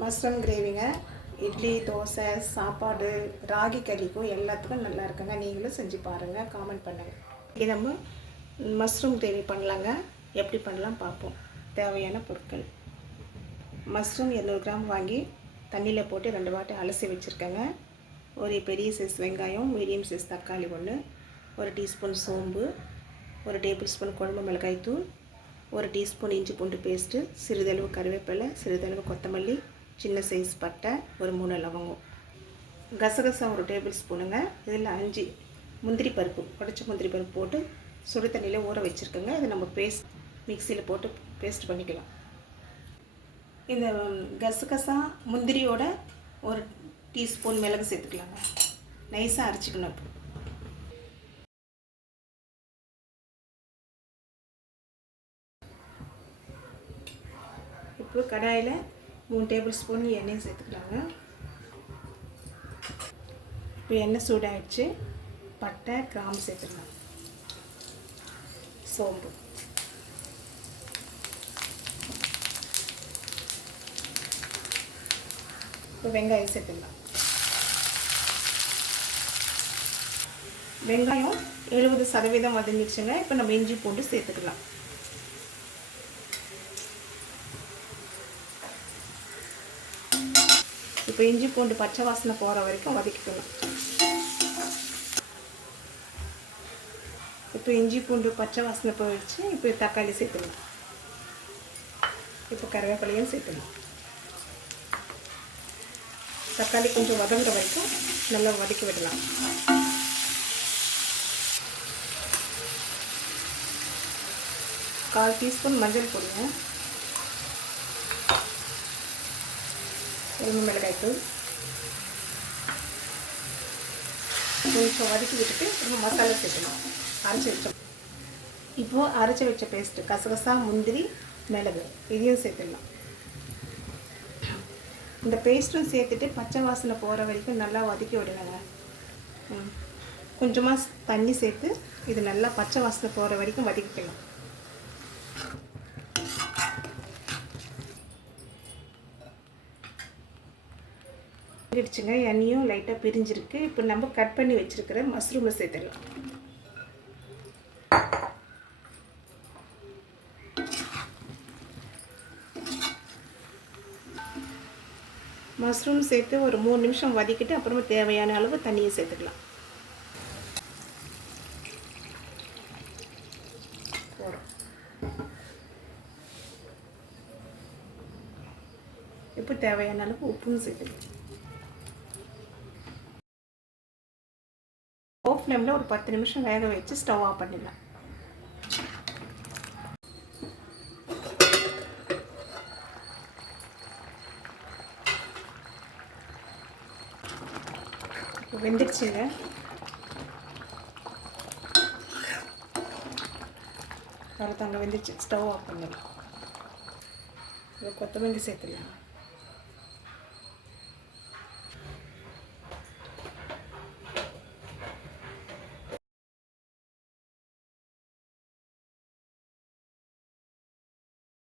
Mushroom கிரேவிங்க idli, dosa, சாப்பாடு, ராகி களிக்கும் எல்லாத்துக்கும் நல்லா இருக்குங்க. நீங்களும் செஞ்சு பாருங்கள், காமெண்ட் பண்ணுங்கள். இது நம்ம மஷ்ரூம் கிரேவி பண்ணலாங்க. எப்படி பண்ணலாம் பார்ப்போம். தேவையான பொருட்கள்: மஷ்ரூம் 200 கிராம் வாங்கி தண்ணியில் போட்டு 2 வாட்டி அலசி வச்சுருக்கேங்க. ஒரு பெரிய சைஸ் வெங்காயம், மீடியம் சைஸ் தக்காளி 1, 1 டீஸ்பூன் சோம்பு, 1 டேபிள் ஸ்பூன் குழம்பு மிளகாய்த்தூள், 1 டீஸ்பூன் இஞ்சி பூண்டு பேஸ்ட்டு, சிறிதளவு கருவேப்பிலை, சிறிதளவு கொத்தமல்லி, சின்ன சைஸ் பட்டை, ஒரு 3 லவங்கம், கசகசா 1 டேபிள் ஸ்பூனுங்க. இதில் 5 முந்திரி பருப்பு, உடைச்ச முந்திரி பருப்பு போட்டு சுடு தண்ணியில் ஊற வச்சுருக்கேங்க. இதை நம்ம மிக்சியில் போட்டு பேஸ்ட் பண்ணிக்கலாம். இந்த கசகசா முந்திரியோட 1 டீஸ்பூன் மிளகு சேர்த்துக்கலாங்க. நைஸாக அரைச்சிக்கணும். இப்போ கடாயில் 3 டேபிள் ஸ்பூன் எண்ணெய் சேர்த்துக்கலாங்க. இப்போ எண்ணெய் சூடாகிடுச்சு. பட்டை, கிராம்பு சேர்த்துக்கலாம். சோம்பு, இப்போ வெங்காயம் சேர்த்துக்கலாம். வெங்காயம் 70% வதங்கிடுச்சுங்க. இப்போ நம்ம இஞ்சி பூண்டு சேர்த்துக்கலாம். இப்போ இஞ்சி பூண்டு பச்சை வாசனை போகிற வரைக்கும் வதக்கிக்கணும். இப்போ இஞ்சி பூண்டு பச்சை வாசனை போயிடுச்சு. இப்போ தக்காளி சேர்த்துக்கலாம். இப்போ கருவேப்பிலையும் சேர்த்துக்கலாம். தக்காளி கொஞ்சம் வதங்குற வரைக்கும் நல்லா வதக்கி விடலாம். கால் டீஸ்பூன் மஞ்சள் பொடிங்க, குழம்பு மிளகாய்த்தூள் கொஞ்சம் வதக்கி விட்டுட்டு நம்ம மசாலா சேர்க்கணும். அரைச்சி வச்சோம். இப்போது அரைச்சி வச்ச பேஸ்ட்டு கசகசா, முந்திரி, மிளகு இதையும் சேர்த்துடலாம். இந்த பேஸ்ட்டும் சேர்த்துட்டு பச்சை வாசனை போகிற வரைக்கும் நல்லா வதக்கி விடுங்க. கொஞ்சமாக தண்ணி சேர்த்து இது நல்லா பச்சை வாசனை போகிற வரைக்கும் வதக்கிக்கலாம். பிரிச்சுங்க. எண்ணெயும் லைட்டாக பிரிஞ்சிருக்கு. இப்போ நம்ம கட் பண்ணி வச்சுருக்கிற மஷ்ரூமை சேர்த்துடலாம். மஷ்ரூம் சேர்த்து ஒரு 3 நிமிஷம் வதக்கிட்டு அப்புறமா தேவையான அளவு தண்ணியை சேர்த்துக்கலாம். இப்போ தேவையான அளவு உப்பும் சேர்த்துக்கலாம். லோ ஃப்ளேமில் ஒரு 10 நிமிஷம் வேக வச்சு ஸ்டவ் ஆஃப் பண்ணிடலாம். வெந்துடுச்சுங்க. வரத்தாங்க வெந்துடுச்சு. ஸ்டவ் ஆஃப் பண்ணிடலாம். கொத்தமல்லி சேர்த்துடலாம்.